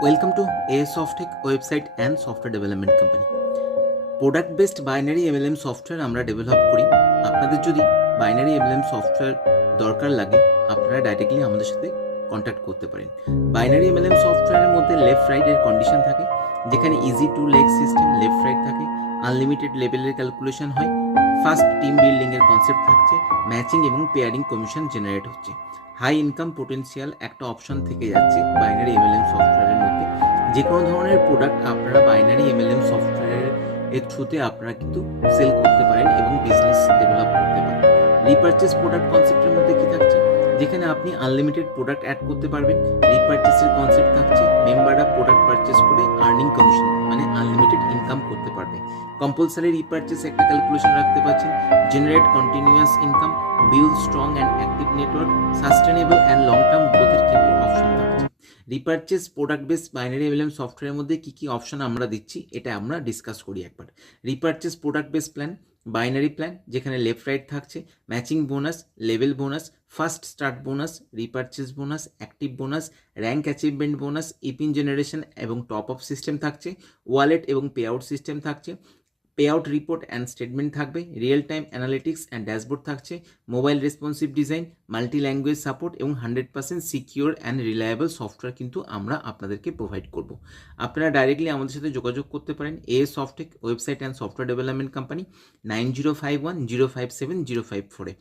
Welcome to AS Softech website and software development company. Product based binary MLM software আমরা develop করি। আপনাদের যদি binary MLM software দরকার লাগে আপনারা ডাইরেক্টলি আমাদের সাথে কন্ট্যাক্ট করতে পারেন। বাইনারি এমএলএম সফটওয়্যারের মধ্যে লেফট রাইটের কন্ডিশন থাকে, যেখানে easy to leg system left right থাকে, আনলিমিটেড লেভেলের ক্যালকুলেশন হয়, ফার্স্ট টিম বিল্ডিংয়ের কনসেপ্ট থাকছে, ম্যাচিং এবং পেয়ারিং কমিশন জেনারেট হচ্ছে। হাই ইনকাম পোটেন্সিয়াল একটা অপশন থেকে যাচ্ছে বাইনারি এমএলএম সফটওয়্যারের মধ্যে। যে কোনো ধরনের প্রোডাক্ট আপনারা বাইনারি এমএলএম সফটওয়্যারের থ্রুতে আপনারা কিন্তু সেল করতে পারেন এবং বিজনেস ডেভেলপ করতে পারেন। রিপারচেস প্রোডাক্ট কনসেপ্টের মধ্যে কি থাকছে, যেখানে আপনি আনলিমিটেড প্রোডাক্ট অ্যাড করতে পারবেন। রিপারচেসের কনসেপ্ট থাকছে, মেম্বাররা প্রোডাক্ট পারচেস করে আর্নিং কমিশন মানে আনলিমিটেড ইনকাম করতে পারবে। কম্পালসারি রিপারচেস একটা ক্যালকুলেশন রাখতে পারছেন। Generate continuous income, build strong and active network, sustainable and long term গ্রোথের কিন্তু অপশন থাকছে। Repurchase product base binary MLM সফটওয়্যারের মধ্যে কী কী অপশন আমরা দিচ্ছি এটা আমরা ডিসকাস করি একবার। Repurchase product base plan, binary plan যেখানে লেফট রাইট থাকছে, matching bonus, level bonus, first start bonus, repurchase bonus, active bonus, rank achievement bonus, epin generation এবং টপ আপ সিস্টেম থাকছে, ওয়ালেট এবং পে আউট সিস্টেম থাকছে, pay out report and statement থাকবে, real time analytics and dashboard থাকছে, mobile responsive design, multi language support এবং 100% secure and reliable software কিন্তু আমরা আপনাদেরকে প্রোভাইড করব। আপনারা ডাইরেক্টলি আমাদের সাথে যোগাযোগ করতে পারেন AS Softech website and software development company 9051057054-এ।